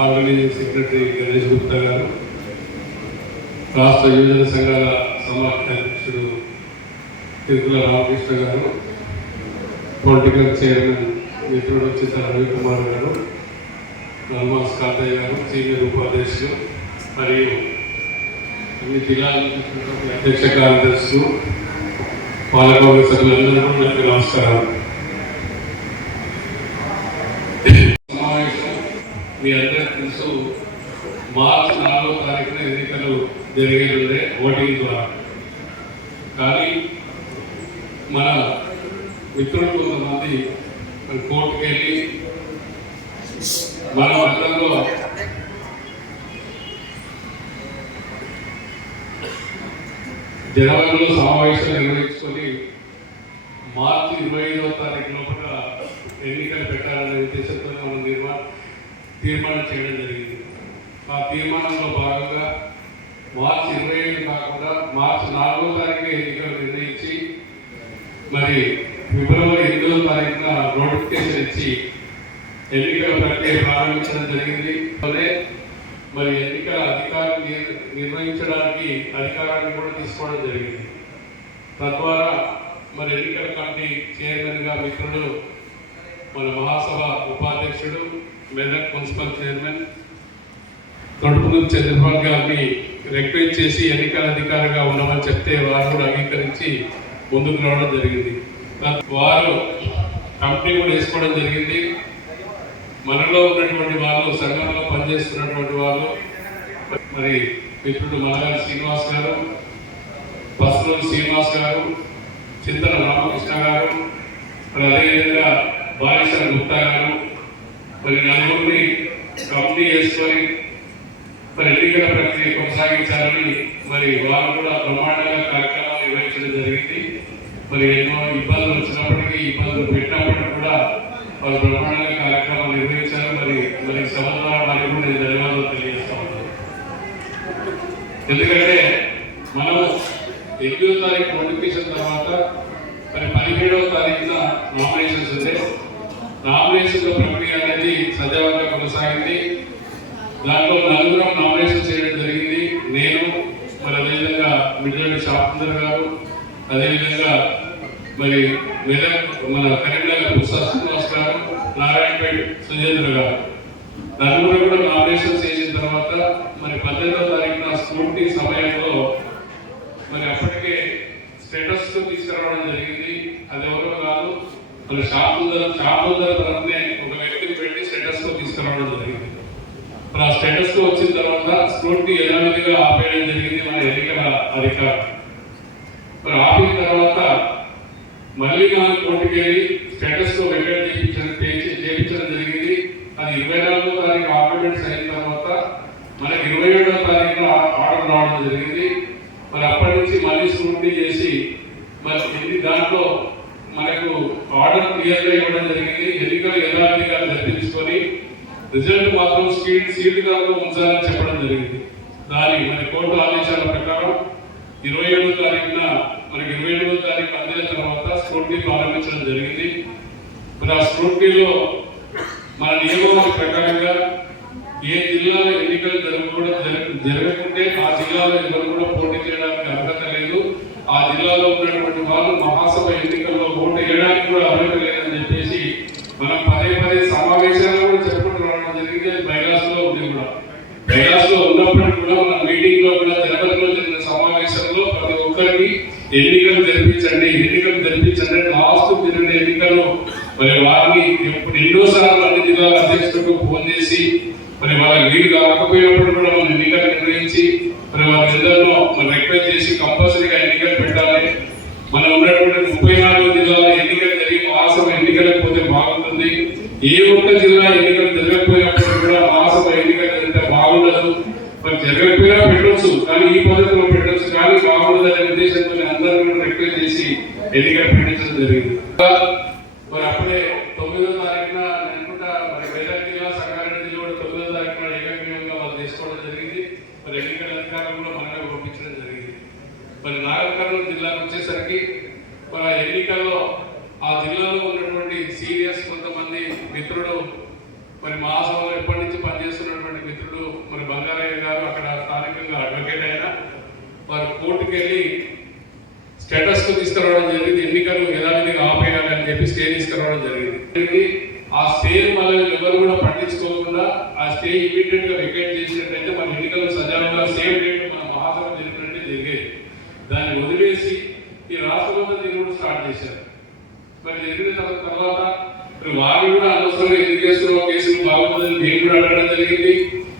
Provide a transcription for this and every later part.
Organising secretary Ganesh Gupta గారు, రాష్ట్ర యువజన సంఘాల సమాఖ్య అధ్యక్షుడు తిరుకుల రామకృష్ణ గారు, పొలిటికల్ చైర్మన్ మిత్రుడు చిత్త రవికుమార్ గారు, నల్మాస్ కాతయ్య గారు, సీనియర్ ఉపాధ్యక్షులు మరియు అన్ని జిల్లాల అధ్యక్ష కార్యదర్శులు, పాలకవర్గ సభ్యులందరూ మీకు నమస్కారం. సమావేశం మీ అందరికీ తెలుసు, మార్చి 4వ తారీఖున ఎన్నికలు జరిగేది ఓటింగ్ ద్వారా. కానీ మన మిత్రులు కొంతమంది కోర్టుకు వెళ్ళి మన వర్గంలో జనవరిలో సమావేశం నిర్వహించుకొని మార్చి 25వ తారీఖు లోపల ఎన్నికలు పెట్టాలనే ఉద్దేశంతో మనం తీర్మానం చేయడం జరిగింది. ఆ తీర్మానంలో భాగంగా మార్చి 25 కాకుండా మార్చి 4వ తారీఖు ఎన్నికలు నిర్ణయించి మరి ఫిబ్రవరి 8వ తారీఖున నోటిఫికేషన్ ఇచ్చి ఎన్నికల ప్రక్రియ ప్రారంభించడం జరిగింది. మరి ఎన్నికల అధికారులు నిర్వహించడానికి అధికారాన్ని కూడా తీసుకోవడం జరిగింది. తద్వారా మరి ఎన్నికల కమిటీ చైర్మన్గా మిత్రుడు మన మహాసభ ఉపాధ్యక్షుడు మెదక్ మున్సిపల్ చైర్మన్ తొడుపునూరు చంద్రబాబు గారిని రిక్వెస్ట్ చేసి ఎన్నికల అధికారిగా ఉండమని చెప్తే వారు కూడా అంగీకరించి ముందుకు రావడం జరిగింది. వారు కమిటీ కూడా వేసుకోవడం జరిగింది. మనలో ఉన్నటువంటి వాళ్ళు, సంఘంలో పనిచేస్తున్నటువంటి వాళ్ళు, మరి మిత్రుడు మనగారి శ్రీనివాస్ గారు, పసునూరు శ్రీనివాస్ గారు, చింతన రామకృష్ణ గారు, మరి అదేవిధంగా బాలేశ్వర గుప్తా గారు, మరి నలుగురిని కమిటీ వేసుకొని మరి ఎన్నికల ప్రక్రియ కొనసాగించాలని మరి వారు కూడా బ్రహ్మాండంగా కార్యక్రమాలు నిర్వహించడం జరిగింది. మరి ఎన్నో ఇబ్బందులు వచ్చినప్పటికీ, ఇబ్బందులు పెట్టినప్పటికీ కూడా వాళ్ళు బ్రహ్మాండంగా కార్యక్రమాలు నిర్వహించారు. మరి సభ ద్వారా వారికి కూడా నేను ధన్యవాదాలు తెలియజేస్తా ఉన్నాను. ఎందుకంటే మనం 8వ తారీఖు నోటిఫికేషన్ తర్వాత మరి 17వ తారీఖున నామినేషన్స్ ఉంటే నామినేషన్ల ప్రక్రియ అనేది సజావుగా కొనసాగింది. దాంట్లో 4 నామినేషన్ చేయడం జరిగింది. నేను, మరి అదేవిధంగా మిడ్జోడి షాపుందర్ గారు, అదేవిధంగా మరి మెదక్ మన కరీంనగర్ పుష్ప శ్రీనివాస్ గారు, నారాయణపేట సుజేంద్ర గారు, నలుగురు కూడా నామినేషన్ చేసిన తర్వాత మరి 18వ తారీఖున స్కూటీ సమయంలో మరి అప్పటికే స్టేటస్ తీసుకురావడం జరిగింది. అది ఎవరో కాదు, మరి షాపుందర్ తరఫునే ఒక వ్యక్తిని పెట్టి స్టేటస్ తీసుకురావడం జరిగింది. మరి ఆ స్టేటస్ వచ్చిన తర్వాత స్కూటీ యథావిధిగా ఆపేయడం జరిగింది మన ఎన్నికల అధికారులు. మరి ఆపిన తర్వాత మళ్ళీ మనం కోర్టుకి వెళ్ళి స్టేటస్ వెకేట్ చేయించడం జరిగింది. అది 24వ తారీఖు ఆర్గ్యుమెంట్స్ అయిన తర్వాత మనకి 27వ తారీఖున ఆర్డర్ రావడం జరిగింది. మరి అప్పటి నుంచి మళ్ళీ స్క్రూటినీ చేసి మరి దాంట్లో మనకు ఆర్డర్ క్లియర్గా ఇవ్వడం జరిగింది. ఎన్నికలు యథావిధిగా జరిపించుకొని రిజల్ట్ మాత్రం సీట్ గారిలో ఉంచాలని చెప్పడం జరిగింది. దాని మరి కోర్టు ఆదేశాల ప్రకారం 27వ తారీఖున మనకి 27వ తారీఖు అందిన తర్వాత స్క్రూటినీ ప్రారంభించడం జరిగింది. మరి ఆ స్క్రూటినీలో మన నియమాల ప్రకారంగా ఏ జిల్లాలో ఎన్నికలు జరగకుంటే ఆ జిల్లాలో ఎవరు కూడా పోటీ చేయడానికి అర్హత లేదు. ఆ జిల్లాలో ఉన్నటువంటి వాళ్ళు మహాసభ ఎన్నికల్లో ఓటు వేయడానికి కూడా అర్హత లేదని చెప్పేసి మనం పదే సమావేశాలు కూడా చెప్పుకుంటూ రావడం జరిగింది. అది బైలాస్లో ఉంది కూడా. బైలాస్లో ఉన్నప్పటికీ కూడా మన మీటింగ్ లో కూడా జనవరిలో జరిగిన సమావేశంలో ప్రతి ఒక్కరికి ఎన్నికలు జరిపించండి లాస్ట్ జరిగిన ఎన్నికలు మరి వారిని ఎన్నోసార్లు అన్ని జిల్లాల అధ్యక్షులకు ఫోన్ చేసి మరి వాళ్ళకి వీలు కాకపోయినప్పుడు కూడా మనం ఎన్నికలు నిర్వహించి మరి వారందరిలో రిక్వెస్ట్ చేసి కంపల్సరీగా ఎన్నికలు పెట్టాలి. మనం ఉన్నటువంటి 34 జిల్లాల ఎన్నికలు జరిగి మహాసభ ఎన్నికలకు పోతే బాగుంటుంది. ఏ ఒక్క జిల్లా ఎన్నికలు జరగకపోయినప్పుడు కూడా మహాసభ ఎన్నికలు జరిగితే బాగుండదు. మరి జరగకపోయినా పెట్టవచ్చు, కానీ ఈ పద్ధతిలో పెట్టవచ్చు, కానీ బాగుండదు అనే ఉద్దేశంతో అందరూ రిక్వెస్ట్ చేసి ఎన్నికలు పెట్టించడం జరిగింది. మరి అప్పుడే 9వ తారీఖున అనుకుంటా మరి మెదక్ జిల్లా, సంగారెడ్డి జిల్లా కూడా 9వ తారీఖున ఏకగ్రీవంగా వాళ్ళు తీసుకోవడం జరిగింది. మరి ఎన్నికల అధికారులు కూడా మనమే పంపించడం జరిగింది. మరి నాగర్ కర్నూలు జిల్లాకు వచ్చేసరికి మన ఎన్నికల్లో ఆ జిల్లాలో ఉన్నటువంటి సీనియర్స్ కొంతమంది మిత్రులు మరి మహాసభలో ఎప్పటి నుంచి పనిచేస్తున్నటువంటి మిత్రుడు మరి బంగారయ్య గారు అక్కడ స్థానికంగా అడ్వకేట్ అయినా వారు కోర్టుకు వెళ్ళి స్టేటస్ కు తీసుకురావడం జరిగింది. ఎన్నికలు యథావిధిగా ఆపేయాలని చెప్పి స్టే తీసుకురావడం జరిగింది. ఆ స్టే మళ్ళీ ఎవరు కూడా పట్టించుకోకుండా ఆ స్టే ఇమీడియట్ గా వెకేట్ చేసినట్టయితే మన ఎన్నికలు సజావుగా సేమ్ డేట్ మన మహాసభ జరిగినట్టే జరిగేది. దాన్ని వదిలేసి ఈ రాష్ట్రంలో తిరుగుడు స్టార్ట్ చేశారు. మరి జరిగిన తర్వాత మరి వారు కూడా అనవసరంగా ఎందుకు చేస్తున్న కేసులు బాగుంటుందని నేను కూడా అడగడం జరిగింది.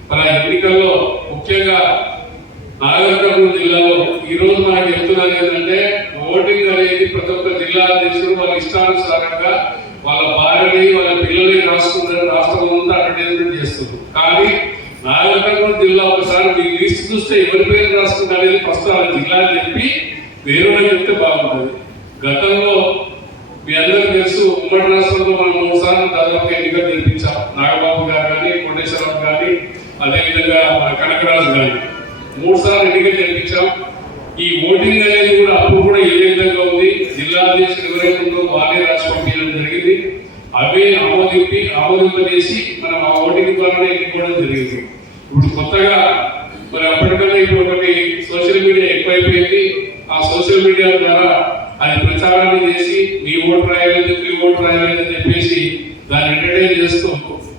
మరి ఆ ఎన్నికల్లో ముఖ్యంగా నాగర్ కర్నూలు జిల్లాలో ఈ రోజు మనకు చెప్తున్నది ఏంటంటే ఓటింగ్ అనేది ప్రతి ఒక్క జిల్లా అధ్యక్షుడు వాళ్ళ ఇష్టానుసారంగా వాళ్ళ భార్యని వాళ్ళ పిల్లల్ని రాసుకుంటారు, రాష్ట్రం అంతా అడ్వర్టైజ్మెంట్ చేస్తుంది. కానీ నాగర్ కర్నూలు జిల్లా ఒకసారి మీ లిస్ట్ చూస్తే ఎవరి పేరు రాసుకుంటారు అనేది ఫస్ట్ ఆ జిల్లా చెప్పి వేరే చెప్తే బాగుంటుంది. గతంలో మీ అందరూ తెలుసు, ఉమ్మడి రాష్ట్రంలో మనం 3 సార్లు దాదాపు ఎన్నికలు జరిపించాం. నాగబాబు గారు కానీ, కోటేశ్వరరావు కానీ, అదేవిధంగా మన కనకరాజు కానీ 3 సార్లు ఎన్నికలు జరిపించాం. ఈ ఓటింగ్ అనేది కూడా అప్పుడు కూడా ఏ విధంగా ఉంది, జిల్లా అధ్యక్షులు ఎవరైతే ఉందో వాళ్ళే రాసి పంపించడం జరిగింది. అవే ఆమోదింపజేసి మనం ఆ ఓటింగ్ ద్వారానే ఎన్నుకోవడం జరిగింది. ఇప్పుడు కొత్తగా మరి అప్పటికన్నా ఇప్పుడు ఒకటి సోషల్ మీడియా ఎక్కువైపోయింది. ఆ సోషల్ మీడియా ద్వారా అది ప్రచారాన్ని చేసి మీ ఓటు రాయలేదు, మీ ఓటు రాయలేదని చెప్పేసి దాన్ని ఎంటర్టైన్ చేస్తూ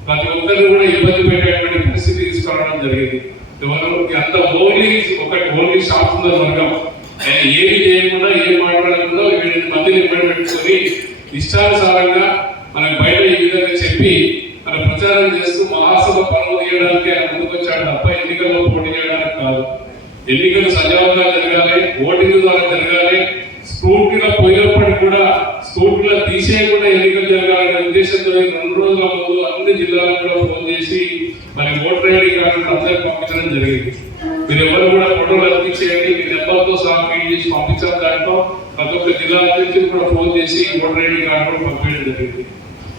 ప్రతి ఒక్కరిని కూడా ఇబ్బంది పెట్టేటువంటి పరిస్థితి తీసుకురావడం జరిగింది. అంత ఓన్లీ శాంతుల వర్గం ఏమి చేయకుండా ఏం మాట్లాడకుండా 8 మందిని ఇబ్బంది పెట్టుకొని ఇష్టానుసారంగా మనకు బయట ఈ విధంగా చెప్పి మన ప్రచారం చేస్తూ మహాసభ పనులు చేయడానికి ఆయన ముందుకొచ్చాడు తప్ప ఎన్నికల్లో పోటీ చేయడానికి కాదు. ఎన్నికలు సజావుగా జరగాలి, ఓటింగ్ ద్వారా జరగాలి. స్కూటీలో పోయినప్పటికీ కూడా స్కూటీలో తీసేయకుండా ఎన్నికలు జరగాలనే ఉద్దేశంతో 2 రోజుల ముందు అన్ని జిల్లాలకు కూడా ఫోన్ చేసి మరి ఓటర్ ఐడి కార్డు అందరికి పంపించడం జరిగింది. మీరు ఎవరు కూడా ఫోటోలు అర్పించేయండి, మీ నెంబర్తో సహా ఫీడ్ చేసి పంపించాలి. దాంట్లో ప్రతి ఒక్క జిల్లా అధ్యక్షులు కూడా ఫోన్ చేసి ఓటర్ ఐడి కార్డు కూడా పంపించడం జరిగింది.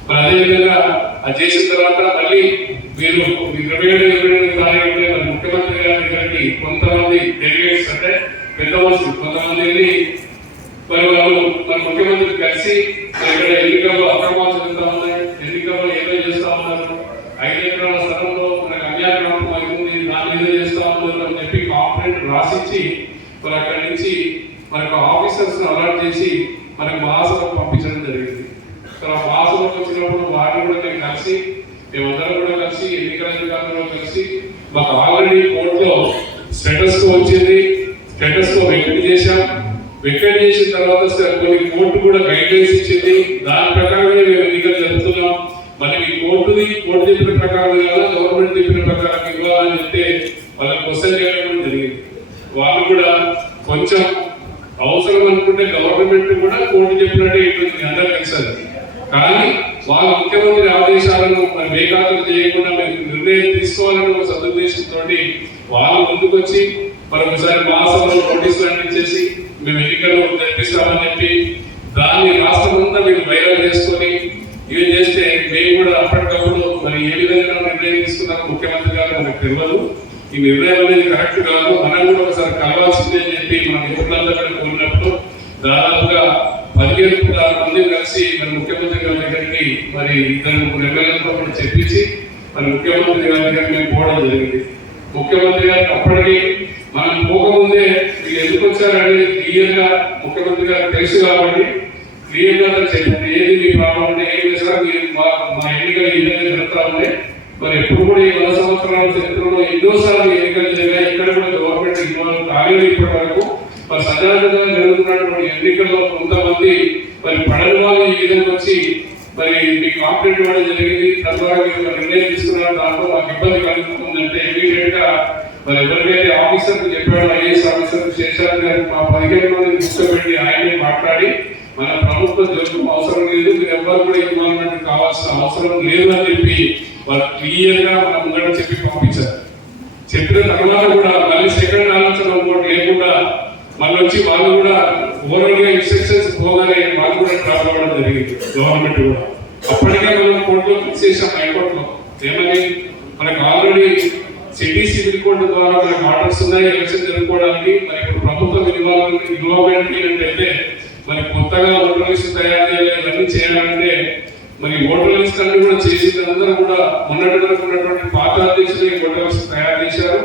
మరి అదేవిధంగా అది చేసిన తర్వాత మళ్ళీ మీరు 27 తారీఖు ముఖ్యమంత్రి గారి దగ్గరికి కొంతమంది డెలిగేట్స్ అంటే పెద్ద మనుషులు కొంతమంది మరి వాళ్ళు మన ముఖ్యమంత్రి కలిసి ఇక్కడ ఎన్నికల్లో అక్రమాలు జరుగుతా ఉన్నాయి, ఎన్నికల్లో ఏదో చేస్తా ఉన్నారు, 5 ఎకరాల స్థలంలో మనకు అన్యాక్రమం అవుతుంది, దాన్ని ఏదో చేస్తా ఉన్నారు అని చెప్పి కాంప్లైంట్ రాసిచ్చి మరి అక్కడి నుంచి మనకు ఆఫీసర్స్ అలర్ట్ చేసి మనకు మహాసభకు పంపించడం జరిగింది. మహాసభకు వచ్చినప్పుడు వారిని కూడా మేము కలిసి మేమందరం కూడా కలిసి ఎన్నికల అధికారులు కలిసి మాకు ఆల్రెడీ కోర్టులో స్టేటస్ కో వచ్చింది, స్టేటస్ కో వెకెట్ చేశాం. వెకెట్ చేసిన తర్వాత కొన్ని కోర్టు కూడా గైడ్ లైన్స్ ఇచ్చింది, దాని ప్రకారమే మేము ఎన్నికలు జరుపుతున్నాం. మరి మీ కోర్టు చెప్పిన ప్రకారం కదా గవర్నమెంట్ చెప్పిన ప్రకారం ఇవ్వాలని చెప్తే వాళ్ళకి క్వశ్చన్ చేయడం జరిగింది. వాళ్ళు కూడా కొంచెం అవసరం అనుకుంటే గవర్నమెంట్ కూడా కోర్టు చెప్పినట్టే ఇటువంటి అందరూ కలిసారు. కానీ వాళ్ళ ముఖ్యమంత్రి ఆదేశాలను బేఖాతరు చేయకుండా మేము నిర్ణయం తీసుకోవాలని ఒక సదుద్దేశంతో వాళ్ళు ముందుకొచ్చి మరొకసారి మహాసభలో నోటీసులు అందించేసి మేము ఎన్నికలు జరిపిస్తామని చెప్పి దాన్ని రాష్ట్రం అంతా మీరు వైరల్ చేసుకొని ఇవి చేస్తే మేము కూడా అప్పటికప్పుడు మరి ఏ విధంగా నిర్ణయం తీసుకున్నారో ముఖ్యమంత్రి గారు మనకు తెలియదు. ఈ నిర్ణయం అనేది కరెక్ట్ కాదు, మనం కూడా ఒకసారి కలవాల్సిందే అని చెప్పి మన మిత్రులందరూ కోరినప్పుడు దాదాపుగా 15 మంది కలిసి మన ముఖ్యమంత్రి గారి దగ్గరికి మరి 2 ఎమ్మెల్యేలతో కూడా చెప్పించి మరి ముఖ్యమంత్రి గారి దగ్గర మేము పోవడం జరిగింది. ముఖ్యమంత్రి గారికి అప్పటికి మనం పోకముందే మీరు ఎందుకు వచ్చారనేది క్లియర్ గా ముఖ్యమంత్రి గారికి తెలుసు కాబట్టి క్లియర్ గా చెప్పండి, ఏది మీ ప్రాబ్లం అంటే ఏం చేశారు మీరు మా ఎన్నికలు ఈ విధంగా జరుగుతా ఉంటే మరి ఎప్పుడు కూడా ఈ 100 సంవత్సరాల చరిత్రలో ఎన్నోసార్లు ఎన్నికలు జరిగాయి, ఇక్కడ కూడా గవర్నమెంట్ ఇన్వాల్వ్ కాలేదు ఇప్పటి వరకు. మరి సజావుగా జరుగుతున్నటువంటి ఎన్నికల్లో కొంతమంది మరి పడని వాళ్ళు ఈ విధంగా వచ్చి మరి మీకు కాంప్లైంట్ ఇవ్వడం జరిగింది, తద్వారా మీరు నిర్ణయం తీసుకున్నారు, దాంట్లో మాకు ఇబ్బంది కలుగుతుందంటే ఇమీడియట్ గా మరి ఎవరికైతే ఆఫీసర్కు చెప్పాడో ఐఏఎస్ ఆఫీసర్ శేషాద్రి గారు మా 15 మందిని కూర్చోబెట్టి ఆయనే మాట్లాడి మన ప్రభుత్వ జోక్యం అవసరం లేదు, మీరు ఎవరు కూడా ఇన్వాల్వ్మెంట్ కావాల్సిన అవసరం లేదు అని చెప్పి వాళ్ళు క్లియర్ గా మన ముందర చెప్పి పంపించారు. చెప్పిన తర్వాత కూడా మళ్ళీ సెకండ్ ఆలోచన ఇంకోటి లేకుండా మళ్ళీ వచ్చి వాళ్ళు కూడా ఓవరాల్ గా ఇన్స్ట్రక్షన్స్ పోగానే వాళ్ళు కూడా డ్రాప్ అవ్వడం జరిగింది గవర్నమెంట్ కూడా. అప్పటికే మనం కోర్టులో ఫిక్స్ చేసాం హైకోర్టులో ఏమని మనకు ఆల్రెడీ సిటీ సివిల్ కోర్టు ద్వారా మనకు ఆర్డర్స్ ఉన్నాయి ఎలక్షన్ జరుపుకోవడానికి. మరి ఇప్పుడు ప్రభుత్వం ఇన్వాల్వ్మెంట్ ఏంటంటే మరి కొత్తగా ఓటర్ లిస్ట్ తయారు చేయాలి, ఇవన్నీ చేయాలంటే మరి ఓటర్ లిస్ట్ అన్ని కూడా చేసిన అందరూ కూడా మొన్నటి వరకు ఉన్నటువంటి పాత అధ్యక్షులు ఓటర్ లిస్ట్ తయారు చేశారు.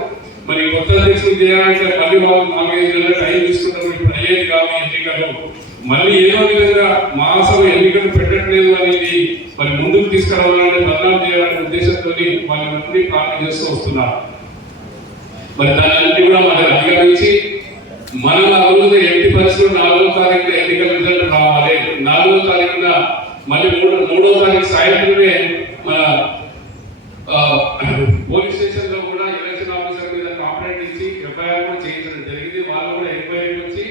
మరి కొత్త అధ్యక్షులు చేయాలంటే మళ్ళీ వాళ్ళు 4-5 నెలల టైం తీసుకుంటారు. ఇప్పుడు అయ్యేది కాదు ఎన్నికలు, మళ్ళీ ఏదో విధంగా మహాసభ ఎన్నికలు పెట్టట్లేదు అనేది మరి ముందుకు తీసుకురావాలని బదనాలు చేయాలనే ఉద్దేశంతో వాళ్ళని ప్రార్థన చేస్తూ వస్తున్నారు. మరి దాన్ని కూడా మనం అధిగమించి మన అభివృద్ధి ఎట్టి పరిస్థితులు 4వ తారీఖున ఎన్నికల రిజల్ట్ రావాలి. 4వ తారీఖున మళ్ళీ 3వ తారీఖు సాయంత్రమే మన పోలీస్ స్టేషన్ లో కూడా ఎలక్షన్ ఆఫీసర్ మీద కంప్లైంట్ ఇచ్చి ఎఫ్ఐఆర్ కూడా చేయించడం జరిగింది. వాళ్ళు కూడా ఎంక్వైరీ వచ్చి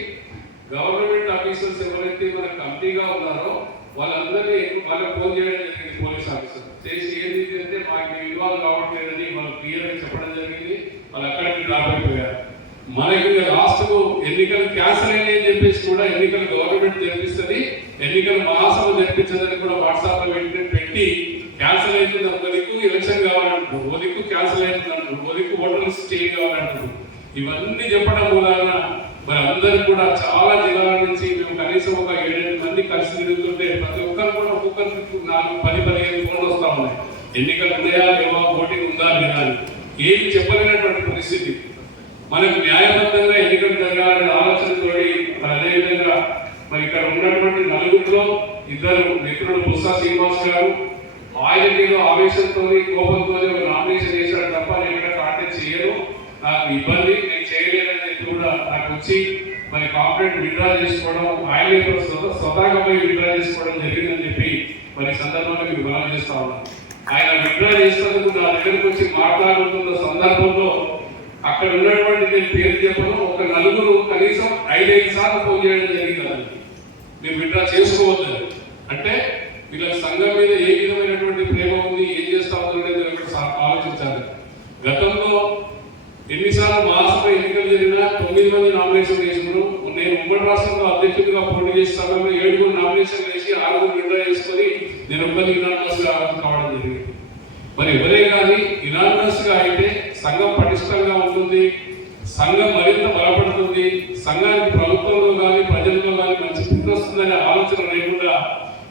గవర్నమెంట్ ఆఫీసర్స్ ఎవరైతే మన కమిటీగా ఉన్నారో వాళ్ళందరినీ వాళ్ళకి ఫోన్ చేయడం జరిగింది. పోలీస్ ఆఫీసర్ చేసి ఏంటి అంటే మాకు ఇన్వాల్వ్ కావట్లేదని వాళ్ళు క్లియర్ గా చెప్పడం జరిగింది. వాళ్ళు అక్కడికి డ్రాప్ అయిపోయారు. మనకి లాస్ట్ ఎన్నికలు క్యాన్సల్ అయినాయని చెప్పేసి కూడా ఎన్నికలు గవర్నమెంట్ జరిపిస్తుంది, ఎన్నికలు మహాసభ జరిపించదని కూడా వాట్సాప్ లో పెట్టి క్యాన్సల్ అవుతుంది అందరికీ ఎలక్షన్ కావాలంటారు, ఓదిక్కు క్యాన్సల్ అవుతుందంటారు, ఓదిక్కు ఓటర్ లిస్ట్ చేంజ్ కావాలంటారు. ఇవన్నీ చెప్పడం మూలాన మరి అందరికి కూడా చాలా జిల్లాల నుంచి మేము కనీసం ఒక 7-8 మంది కలిసి తిరుగుతుంటే ప్రతి ఒక్కరు కూడా ఒక్కొక్కరికి 4-10-15 ఫోన్లు వస్తా ఉన్నాయి. ఎన్నికలు ఉన్నాయా లేవా, ఓటింగ్ ఉందా లేదా అని ఏది చెప్పలేనటువంటి పరిస్థితి. మనకు న్యాయబద్ధంగా ఎన్నికలు జరగాలనే ఆలోచనతో మరి అదేవిధంగా మరి ఇక్కడ ఉన్నటువంటి నలుగురిలో 2 మిత్రులు బుస్సా శ్రీనివాస్ గారు ఆయనకి ఏదో ఆవేశంతో కోపంతో నామినేషన్ చేశాడు తప్ప నేను ఇక్కడ కాంటాక్ట్ చేయను, నాకు ఇబ్బంది, నేను చేయలేదని చెప్పి కూడా నాకు వచ్చి మరి కాంప్లైంట్ విత్డ్రా చేసుకోవడం, ఆయన స్వతహాగా పోయి విత్డ్రా చేసుకోవడం జరిగిందని చెప్పి మరి సందర్భంగా మీకు మనం చేస్తా ఉన్నాను. ఆయన విత్డ్రా చేసినందుకు నా దగ్గరకు వచ్చి మాట్లాడుతున్న సందర్భంలో అక్కడ ఉన్నటువంటి నేను పేరు చెప్పను, ఒక 4 కనీసం 5-5 సార్లు ఫోన్ చేయడం జరిగింది. మీరు విత్డ్రా చేసుకోవద్దని అంటే వీళ్ళ సంఘం మీద ఏ విధమైనటువంటి ప్రేమ ఉంది, ఏం చేస్తా ఉందనేది ఆలోచించాలి. గతంలో ఎన్నిసార్లు మహాసభ ఎన్నికలు జరిగినా 9 మంది నామినేషన్ వేసినారు. నేను ఉమ్మడి రాష్ట్రంలో అధ్యక్షుడిగా పోటీ చేసే సమయంలో 7 నామినేషన్ వేసి 6 విత్డ్రా చేసుకొని నేను ఒక్కరి యునానిమస్ గా కావడం జరిగింది. మరి ఎవరే కానీ యునానిమస్ గా అయితే సంఘం పటిష్టంగా ఉంటుంది, సంఘం మరింత బలపడుతుంది, సంఘానికి ప్రభుత్వంలో కానీ ప్రజల్లో కానీ మంచి పేరు వస్తుందనే ఆలోచన లేకుండా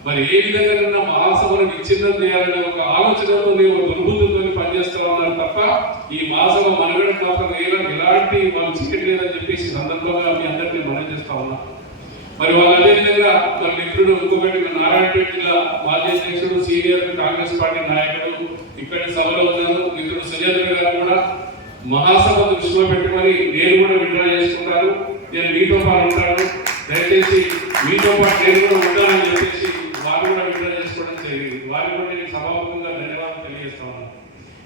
మరి ఏ విధంగా మహాసభను విచ్ఛిన్నం చేయాలనే ఒక ఆలోచనతో దుర్బుద్ధులతో పనిచేస్తూ ఉన్నారు తప్ప ఈ మహాసభ మనగడ మాత్రం ఎలాంటి వాళ్ళు చిక్కట్లేదని చెప్పేసి సందర్భంగా మీ అందరినీ మనం చేస్తా ఉన్నాం. మరి వాళ్ళు అదేవిధంగా మన మిత్రుడు ఇంకొకటి నారాయణపేట జిల్లా మాజీ అధ్యక్షుడు సీనియర్ కాంగ్రెస్ పార్టీ నాయకుడు ఇక్కడ సభలో ఉన్నారు మిత్రుడు సుజేంద్ర గారు కూడా మహాసభ దృష్టిలో పెట్టుకొని నేను కూడా విత్డ్రా చేసుకుంటాను, నేను మీతో పాటు ఉంటాను, దయచేసి మీతో పాటు నేను కూడా ఉంటానని చెప్పేసి వారు కూడా విత్డ్రా చేసుకోవడం జరిగింది. వారి కూడా నేను సభాముఖంగా ధన్యవాదాలు తెలియజేస్తా ఉన్నాను.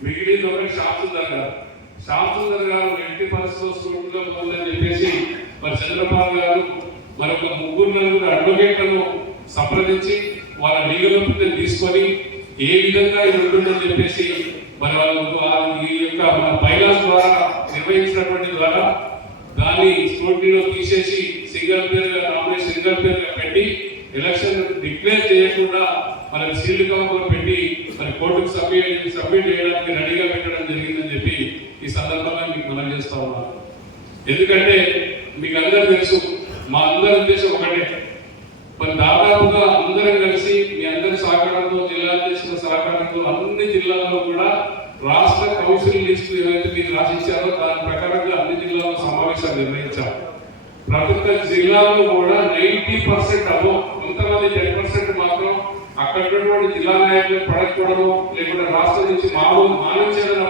మిగిలింది ఒకటి శ్యామ్ సుందర్ గారు ఎట్టి పరిస్థితుల్లో స్కూల్లో పోదని చెప్పేసి మరి చంద్రబాబు గారు మరొక 3-4 అడ్వకేట్లను సంప్రదించి వాళ్ళ లీగల్ ఒపీనియన్ తీసుకొని ఏ విధంగా ఇది ఉంటుందని చెప్పేసి మరి వాళ్ళు ఈ యొక్క మన బైలాస్ ద్వారా నిర్వహించినటువంటి ద్వారా దాన్ని స్క్రూటినీలో తీసేసి సింగిల్ పేరుగా పెట్టి ఎలక్షన్ డిక్లేర్ చేయకుండా మనకి సీల్డ్ కవర్లో పెట్టి మరి కోర్టుకు సబ్మిట్ చేయడానికి రెడీగా పెట్టడం జరిగిందని చెప్పి ఈ సందర్భంగా మీకు మనం చేస్తా ఉన్నాను. ఎందుకంటే మీకు అందరూ తెలుసు మా అందరి ఉద్దేశం ఒకటే, మరి దాదాపుగా అందరం కలిసి మీ అందరి సహకారంతో జిల్లా అధ్యక్షుల సహకారంతో అన్ని జిల్లాల్లో కూడా రాష్ట్ర కౌన్సిల్ లిస్టు ఏవైతే మీరు రాసిచ్చారో దాని ప్రకారంగా అన్ని జిల్లాల్లో సమావేశాలు నిర్వహించారు. ప్రతి ఒక్క జిల్లాలో కూడా 90% అబో, కొంతమంది 10% మాత్రం అక్కడ ఉన్నటువంటి జిల్లా నాయకులు పడకపోవడము లేకుంటే రాష్ట్రం నుంచి మానవ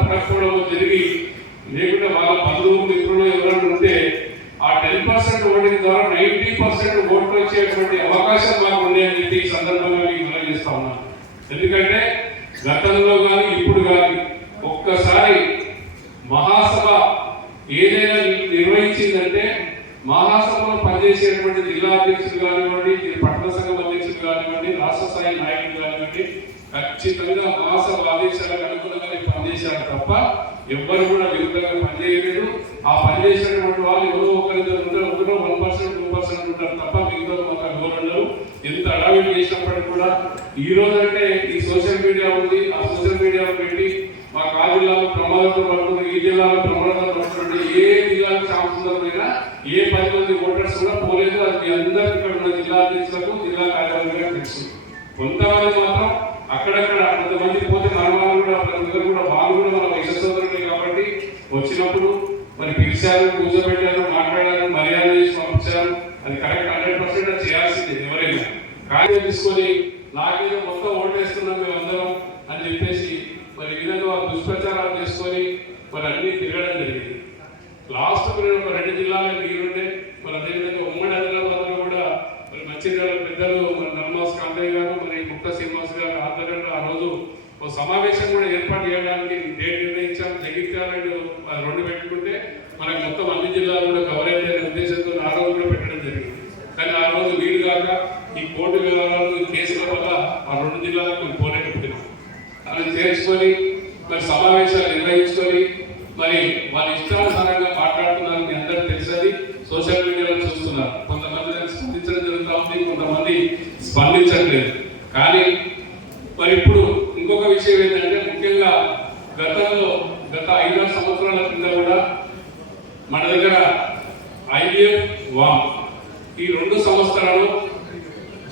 పడకపోవడము జరిగి లేకుంటే వాళ్ళ బంధువులు మిత్రులు ఎవరైనా ఉంటే ఆ 10% ఓటింగ్ ద్వారా 90% ఓట్లు వచ్చేటువంటి అవకాశం మాకు ఉన్నాయని చెప్పి ఈ సందర్భంగా మీకు మనం చేస్తా ఉన్నాను. ఎందుకంటే గతంలో కానీ ఇప్పుడు కానీ ఒక్కసారి మహాసభ ఏదైనా నిర్వహించిందంటే మహాసభలో పనిచేసేటువంటి జిల్లా అధ్యక్షులు కానివ్వండి, పట్టణ సంఘం అధ్యక్షులు కానివ్వండి, రాష్ట్ర స్థాయి నాయకులు కానివ్వండి ఖచ్చితంగా మహాసభ ఆదేశాలకు అనుగుణంగానే పనిచేశారు తప్ప ఎవ్వరు కూడా విరుద్ధంగా పనిచేయలేదు. ఆ పనిచేసినటువంటి వాళ్ళు ఎవరో ఒకరిద్దరు ఉంటారు, 1% 2% ఉంటారు తప్ప మిగతా మాకు ఎవరు ఎంత అడావిడి చేసినప్పటికీ కూడా ఈ రోజు అంటే ఈ సోషల్ మీడియా ఉంది, ఆ సోషల్ మీడియాలో పెట్టి మాకు ఆ జిల్లాలో ప్రమాదంతో పడుతుంది, ఈ జిల్లాలో ప్రమాదంతో పడుతుంది, ఏ జిల్లాకు సాంస్కృతికమైన ఏ 10 మంది ఓటర్స్ కూడా పోలేదు. అది మీ అందరికీ ఇక్కడ ఉన్న జిల్లా అధ్యక్షులకు జిల్లా కార్యవర్గానికి తెలుసు. కొంతమంది మాత్రం అక్కడక్కడ కొంతమంది పోతే మన వాళ్ళు కూడా వాళ్ళు కూడా మన విష సోదరులే కాబట్టి వచ్చినప్పుడు మరి పిలిచారు, కూర్చోబెట్టారు, మాట్లాడారు, మర్యాద చేసి పంపించారు. అది కరెక్ట్ 100% చేయాల్సింది ఎవరైనా. కానీ తీసుకొని నాకేదో మొత్తం ఓటేస్తున్నాం మేమందరం అని చెప్పేసి మరి ఈ విధంగా దుష్ప్రచారాలు చేసుకొని మరి అన్ని తిరగడం జరిగింది. లాస్ట్ ఒక 2 జిల్లాలో మీరుండే మరి అదేవిధంగా ఉమ్మడి ఆదిలాబాద్లో కూడా మరి మంచిర్యాల పెద్దలు మరి నర్మాస్ కాంతయ్య గారు మరి ముక్త శ్రీనివాస్ గారు ఆధ్వర్యంలో ఆ రోజు ఒక సమావేశం కూడా ఏర్పాటు చేయడానికి డేట్ నిర్ణయించాం. జగిత్యాల 2 పెట్టుకుంటే మనకు మొత్తం అన్ని జిల్లాలు కూడా కవర్ అయ్యే ఉద్దేశంతో ఆ రోజు కూడా పెట్టడం జరిగింది. కానీ ఆ రోజు వీలు కాక ఈ కోర్టు వివరాలు కేసుల వల్ల ఆ 2 జిల్లాలకు మేము పోలేకపోతున్నాం. అలా చేర్చుకొని మరి సమావేశాలు నిర్వహించుకొని మరి వాళ్ళ ఇష్టానుసారంగా మాట్లాడుతున్నారు. మీ అందరికీ తెలుసది, సోషల్ మీడియాలో చూస్తున్నారు. కొంతమంది దాన్ని స్పందించడం జరుగుతూ ఉంది, కొంతమంది స్పందించట్లేదు. కానీ మరి ఇప్పుడు ఇంకొక విషయం ఏంటంటే ముఖ్యంగా గత 5 సంవత్సరాల కింద కూడా మన దగ్గర ఐవీఎఫ్ వామ్ ఈ 2 సంవత్సరాలు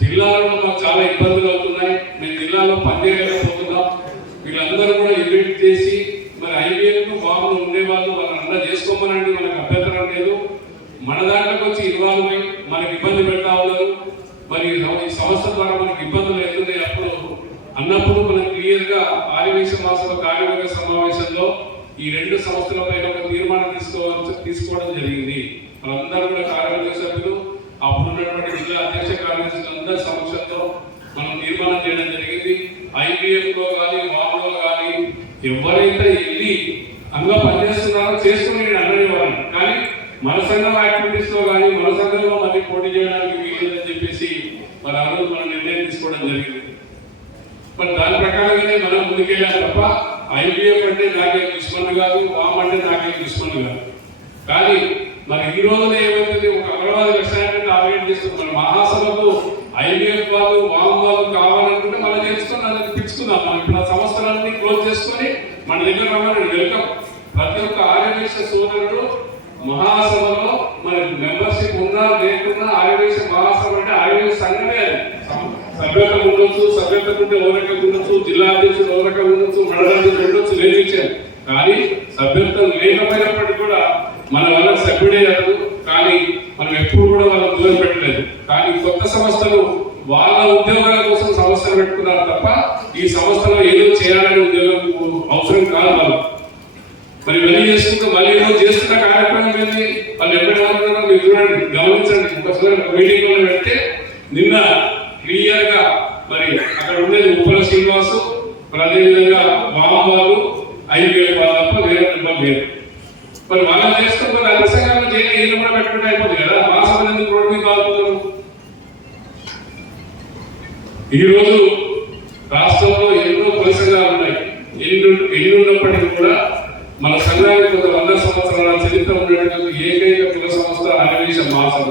జిల్లాలో మాకు చాలా ఇబ్బందులు అవుతున్నాయి. మేము జిల్లాలో పనిచేయలేకపోతున్నాం. వీళ్ళందరూ కూడా ఇన్వైట్ చేసి మరి ఐవీఎఫ్ వామ్లు ఉండేవాళ్ళు వాళ్ళని అంతా చేసుకోమనండి, మనకు అభ్యంతరం లేదు. మన దాంట్లోకి వచ్చి ఇన్వాల్వ్ అయ్యి మనకి ఇబ్బంది పెడతా ఉన్నారు. మరి ఈ సంస్థ ద్వారా మనకి ఇబ్బందులు అవుతున్నాయి అన్నప్పుడు మనం క్లియర్ గా ఆర్యవేశ మాసంలో కార్యవర్గ సమావేశంలో ఈ 2 సంస్థల పైన ఒక తీర్మానం తీసుకోవడం జరిగింది. మనందరూ కూడా కార్యవర్గ సభ్యులు అప్పుడున్నటువంటి జిల్లా అధ్యక్ష కార్యదర్శులు అందరి సమక్షంలో మనం తీర్మానం చేయడం జరిగింది. ఐపీఎఫ్ లో కానీ వామ్లో కానీ ఎవరైతే వెళ్ళి అందులో పనిచేస్తున్నారో చేసుకుని అన్నది వారిని, కానీ మన సంఘం యాక్టివిటీస్ లో కానీ మన సంఘంలో మళ్ళీ పోటీ చేయడానికి వీలేదని చెప్పేసి మరి ఆ రోజు మనం నిర్ణయం తీసుకోవడం జరిగింది. మరి దాని ప్రకారంగానే మనం ముందుకెళ్ళాం తప్ప ఐపీఎఫ్ అంటే నాకేం దుష్మన్ కాదు, వామ్ అంటే నాకేం దుష్మన్ కాదు. కానీ మరి ఈ రోజున ఏమైతుంది, ఒక అమరవాది లక్ష్యాన్ని టార్గెట్ చేస్తుంది. మన మహాసభకు ఐవీఎఫ్ వాళ్ళు వామ్ వాళ్ళు కావాలనుకుంటే మనం చేసుకుని అది పిలుచుకుందాం. మనం ఇప్పుడు ఆ సంవత్సరాన్ని క్లోజ్ చేసుకొని మన దగ్గర రావాలని వెల్కమ్. ప్రతి ఒక్క ఆర్యవేశ సోదరుడు మహాసభలో మరి మెంబర్షిప్ ఉన్నా లేకున్నా ఆర్యవేశ మహాసభ అంటే ఆర్యవేశ సంఘమే. సభ్యత ఉండొచ్చు, సభ్యత ఉంటే ఓరకం ఉండొచ్చు, జిల్లా అధ్యక్షుడు ఓరకం ఉండొచ్చు, మండలాధ్యక్షుడు ఉండొచ్చు, వేయించారు. కానీ సభ్యత్వం లేకపోయినప్పటికీ కూడా మన వల్ల సభ్యుడే కాదు. కానీ మనం ఎప్పుడు కూడా వాళ్ళని దూరం పెట్టలేదు. కానీ కొత్త సంస్థలు వాళ్ళ ఉద్యోగాల కోసం సంస్థలు పెట్టుకున్నారు తప్ప ఈ సంస్థలో ఏదో చేయాలనే ఉద్యోగం అవసరం కాదు వాళ్ళు. మరి వెళ్ళి చేసుకుంటూ మళ్ళీ చేస్తున్న కార్యక్రమం ఏంటి, వాళ్ళు ఎక్కడ మీరు చూడండి, గమనించండి. ఒకసారి మీటింగ్ లో పెడితే నిన్న క్లియర్ గా మరి అక్కడ ఉండేది ఉప్పల శ్రీనివాసు, అదేవిధంగా మామవాళ్ళు, ఐవీఎఫ్ వాళ్ళ తప్ప వేరే ఇబ్బంది లేదు. మరి వాళ్ళని చేసుకుంటే అలసంగా చేయాలి, ఈయన కూడా పెట్టుకుంటే అయిపోతుంది కదా. మా సభ ఎందుకు రోడ్డు మీద కాలుతున్నారు? ఈ రోజు రాష్ట్రంలో ఎన్నో కుల సంఘాలు ఉన్నాయి. ఎన్ని ఉన్నప్పటికీ కూడా మన సంఘానికి ఒక 100 సంవత్సరాల చరిత్ర ఉండేటువంటి ఏకైక కుల సంస్థ ఆర్యవేశ మహాసభ.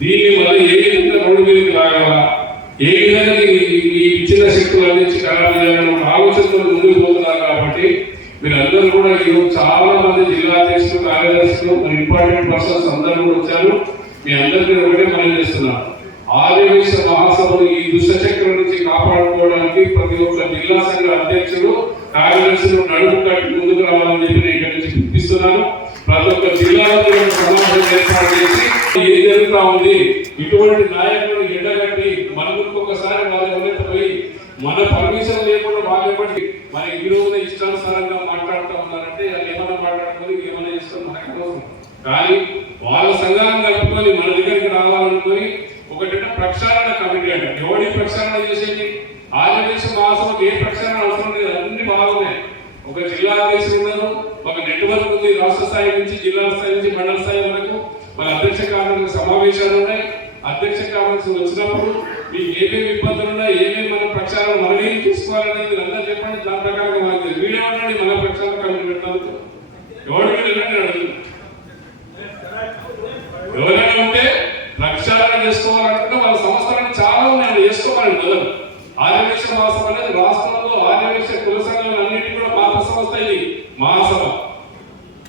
దీన్ని మళ్ళీ ఏ విధంగా రోడ్డు మీదకి రాగాలా, ఏ విధంగా ఈ ఇచ్చిన శక్తులు అందించి కార్యాలయాలను ఆలోచనతో ముందుకు పోతున్నారు. కాబట్టి మీరు అందరూ కూడా ఈరోజు చాలా మంది జిల్లా అధ్యక్షులు, కార్యదర్శులు, ఇంపార్టెంట్ పర్సన్స్ అందరూ కూడా వచ్చారు. మీ అందరికీ ఒకటే మనం చేస్తున్నాం, ఆర్యవేశ మహాసభను ఈ దుష్టచక్రం నుంచి కాపాడుకోవడానికి ప్రతి ఒక్క జిల్లా సంఘ అధ్యక్షులు, కార్యదర్శులు నడుపు కట్టి ముందుకు రావాలని చెప్పి నేను ఇక్కడ నుంచి పిలిపిస్తున్నాను. ప్రతి ఒక్క జిల్లాలో సమావేశం ఏర్పాటు చేసి ఏం జరుగుతా ఉంది, ఇటువంటి నాయకులను ఎండగట్టి మన ముందుకు ఒకసారి వాళ్ళ ఉన్నత పోయి మన పర్మిషన్ లేకుండా వాళ్ళు ఇవ్వండి. మన ఈ రోజున ఇష్టానుసారంగా మాట్లాడుతూ ఉన్నారంటే వాళ్ళు ఏమైనా మాట్లాడుకొని ఏమైనా ఇష్టం మనకు కోసం. కానీ వాళ్ళ సంఘాన్ని కలుపుకొని మన దగ్గరికి రావాలనుకొని ఒకటంటే ప్రక్షాళన కమిటీ అంటే ఎవరి ప్రక్షాళన చేసేది, ఆర్యవేశ మహాసభకు ఏ ప్రక్షాళన అవసరం లేదు, అన్ని బాగున్నాయి. ఒక జిల్లా అధ్యక్షులు ఉన్నారు, ఒక నెట్వర్క్ ఉంది, రాష్ట్ర స్థాయి నుంచి జిల్లా స్థాయి నుంచి మండల స్థాయి వరకు మన అధ్యక్ష కార్యదర్శి సమావేశాలు ఉన్నాయి. అధ్యక్ష కార్యదర్శి వచ్చినప్పుడు మీకు ఏమేమి ఇబ్బందులు ఉన్నాయి, ఏమేమి మన ప్రక్షాళన మనం ఏం తీసుకోవాలనేది మీరు అందరూ చెప్పండి. దాని ప్రకారంగా మనకి వీడియో ఉండండి. మన ప్రక్షాళన కమిటీ పెట్టడానికి ఎవరు అడుగుతుంది. ఎవరైనా ఉంటే ప్రక్షాళన చేసుకోవాలంటే వాళ్ళ సంస్థలను చాలా ఉన్నాయండి, చేసుకోవాలండి. మొదలు ఆర్యవేశ మహాసభ అనేది రాష్ట్రంలో ఆర్యవేశ కుల సంఘాలు అన్నింటి కూడా పాత సంస్థ ఇది మహాసభ.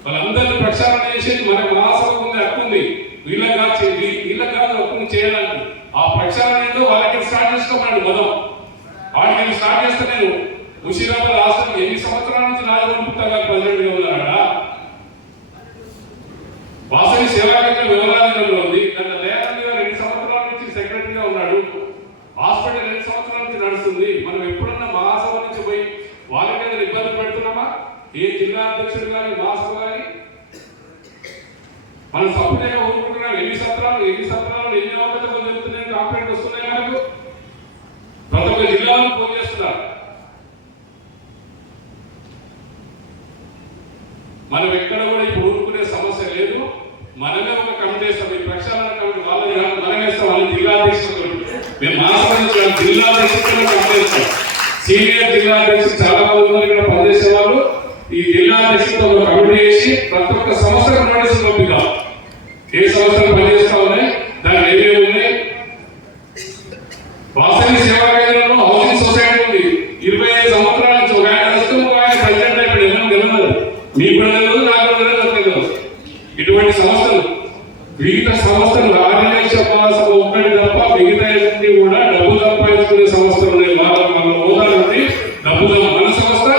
వాళ్ళందరినీ ప్రక్షాళన చేసేది మనకు మహాసభ ఉంది, హక్కు ఉంది. వీళ్ళకి కాదు హక్కుని చేయడానికి. ఆ ప్రక్షాళన ఏంటో వాళ్ళకి స్టార్ట్ చేసుకోమండి. మొదలు వాటికి వాటిని స్టార్ట్ చేస్తే నేను ముషీరాబాద్ హాస్టల్ ఎన్ని సంవత్సరాల నుంచి నాలుగు పుస్తకాలు ప్రెసిడెంట్గా ఉన్నాడా? వాసవి సేవా కేంద్రం వివరాలలో ఉంది. గత దయానంద్ గారు 2 సంవత్సరాల నుంచి సెక్రటరీగా ఉన్నాడు. హాస్పిటల్ 2 సంవత్సరాల నుంచి నడుస్తుంది. మనం ఎప్పుడన్నా మహాసభ నుంచి పోయి వాళ్ళ మీద ఇబ్బంది పెడుతున్నామా? ఏ జిల్లా అధ్యక్షుడు కానీ మహాసభ కానీ మనం సభ్యులుగా ఊరుకుంటున్నాం. ఎన్ని సత్రాలు ఎన్ని అవకాశాలు జరుగుతున్నాయి, కంప్లైంట్ వస్తున్నాయి. మనకు ప్రతి ఒక్క జిల్లాలో ఫోన్ చేస్తున్నారు. మనం ఎక్కడ కూడా ఇప్పుడు ఊరుకునే సమస్య లేదు. మనమే ఒక కమిటీ వేస్తాం. ఈ ప్రక్షాళన కమిటీ వాళ్ళని మనం వేస్తాం. వాళ్ళని జిల్లా అధ్యక్షులు మేము మాసం జిల్లా అధ్యక్షులు కమిటీ వేస్తాం. సీనియర్ జిల్లా అధ్యక్షులు చాలా మంది ఇక్కడ పనిచేసే వాళ్ళు ఈ జిల్లా అధ్యక్షులతో ఒక కమిటీ వేసి ప్రతి ఒక్క సంవత్సరం నోటీసులు పంపిద్దాం. ఏ సంవత్సరం పనిచేస్తామని దాని ఏమేమి ఉన్నాయి. వాసవి సేవా కేంద్రంలో హౌసింగ్ సొసైటీ ఉంది. 25 సంవత్సరాల నుంచి ఒక ఆయన వస్తూ ఆయన ప్రెసిడెంట్ అయిపోయి గెలవదు. మీ ప్రజలు నాకు తెలియదు. ఇటువంటి సంస్థలు మిగతా సంస్థలు ఆర్గనైజేషన్ సభ ఒక్కటి తప్ప మిగతా కూడా డబ్బు సంపాదించుకునే సంస్థలు ఉన్నాయి. హోదా నుండి డబ్బు మన సంస్థ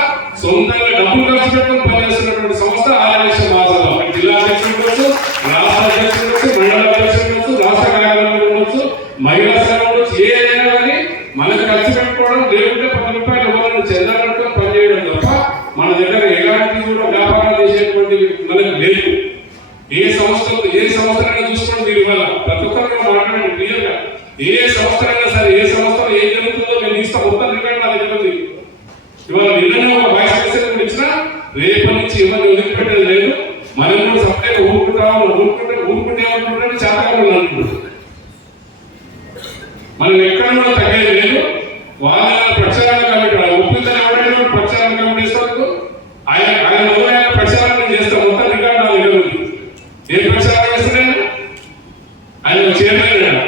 సొంతంగా డబ్బులు ఖర్చు పెట్టుకుని పనిచేస్తున్నటువంటి సంస్థ ఆర్గనైజేషన్ మహాసభ. జిల్లా అధ్యక్షుడు ఉండొచ్చు, రాష్ట్ర అధ్యక్షుడు ఉండొచ్చు, మండల అధ్యక్షుడు ఉండొచ్చు, రాష్ట్ర కార్యాలయంలో ఉండొచ్చు, మహిళా సంఘం ఉండొచ్చు. ఏదైనా కానీ మనకు ఖర్చు పెట్టుకోవడం లేకుంటే 10 రూపాయలు ఎవరైనా చెందాలనుకుని పనిచేయడం తప్ప మన దగ్గర ఎలాంటి కూడా వ్యాపారం చేసేటువంటి మనకు లేదు. ఏ సంస్థలైనా చూసుకోండి. మీరు ఇవాళ ప్రతి ఒక్కరు మాట్లాడండి క్లియర్ గా. ఏ సంస్థలైనా సరే ఏ సంస్థలో ఏం జరుగుతుందో మేము ఇస్తాం. మొత్తం రికార్డు నా దగ్గర ఉంది. ఇవాళ నిన్ననే ఒక వైస్ ప్రెసిడెంట్ ఇచ్చినా రేపటి నుంచి ఎవరిని వదిలిపెట్టేది లేదు. మనం కూడా సపరేట్ ఊరుకుంటే ఏమంటుంటే చాలా అంటున్నారు. మనం ఎక్కడ కూడా తగ్గేది లేదు. వాళ్ళ ప్రచారాలు కాబట్టి ఒప్పిందని ఎవరైనా ప్రచారం కమిటీ ఇస్తారు. ఆయన ప్రచారం చేస్తాం. మొత్తం రికార్డు నా దగ్గర ఉంది. ఏం ప్రచారం చేస్తున్నాడు ఆయన చైర్మన్.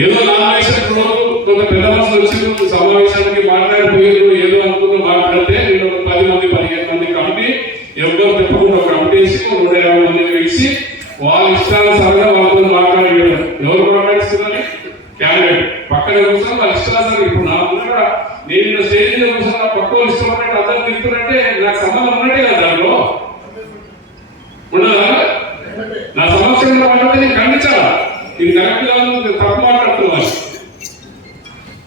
ఏదో నామినేషన్ కొంత పెద్ద మనసు వచ్చి సమావేశానికి మాట్లాడిపోయారు. ఏదో అనుకున్న మాట్లాడితే నేను 10 మంది 15 మంది కమిటీ ఎవరో చెప్పకుండా ఒక కమిటీ వేసి 150 మంది వేసి వాళ్ళ ఇష్టానుసారంగా వాళ్ళతో మాట్లాడేయడం. ఎవరు మాట్లాడిస్తున్నారని క్యాండిడేట్ పక్కన కూర్చొని వాళ్ళ ఇష్టానుసారం. ఇప్పుడు నాకు నేను స్టేజ్ మీద కూర్చొని పక్క వాళ్ళు ఇష్టపడినట్టు అందరు తిరుగుతున్నట్టే నాకు సంబంధం ఉన్నట్టే కదా. దాంట్లో ఉండదా? నా సమక్షంలో మాట్లాడితే నేను ఖండించాలా? ఇది కరెక్ట్ కాదు, తప్పు మాట్లాడుతున్నాను.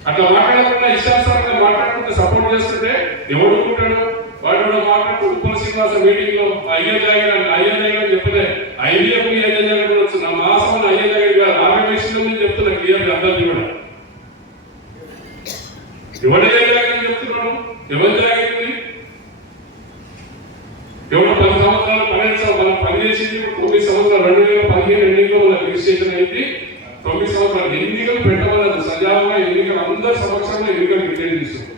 అట్లా మాట్లాడకుండా ఇష్టానుసారంగా మాట్లాడుకుంటే సపోర్ట్ చేస్తుంటే ఎవడు ఉంటాడు? వాడు మాట్లాడుతూ ఉప్పల శ్రీనివాస మీటింగ్ లో అయ్యే జాగ్రత్త చెప్పలే. ఐడిఎఫ్ అయ్యే జాగ్రత్త వచ్చు. నా మాసం అయ్యే జాగ్రత్త ఆమె విషయంలో చెప్తున్నా క్లియర్ అందరికీ కూడా. ఎవరి జాగ్రత్త చెప్తున్నాడు? ఎవరి జాగ్రత్త? ఎవరు 10 సంవత్సరాలు 12 సంవత్సరాలు పనిచేసింది. 9 సంవత్సరాలు 2015 ఎన్నికల్లో మన రిజిస్ట్రేషన్ అయింది. 9 సంవత్సరాలు ఎన్నికలు పెట్టమన్నది. సజావుగా ఎన్నికలు అందరి సమక్షంలో ఎన్నికలు డిక్లేర్ చేస్తాం.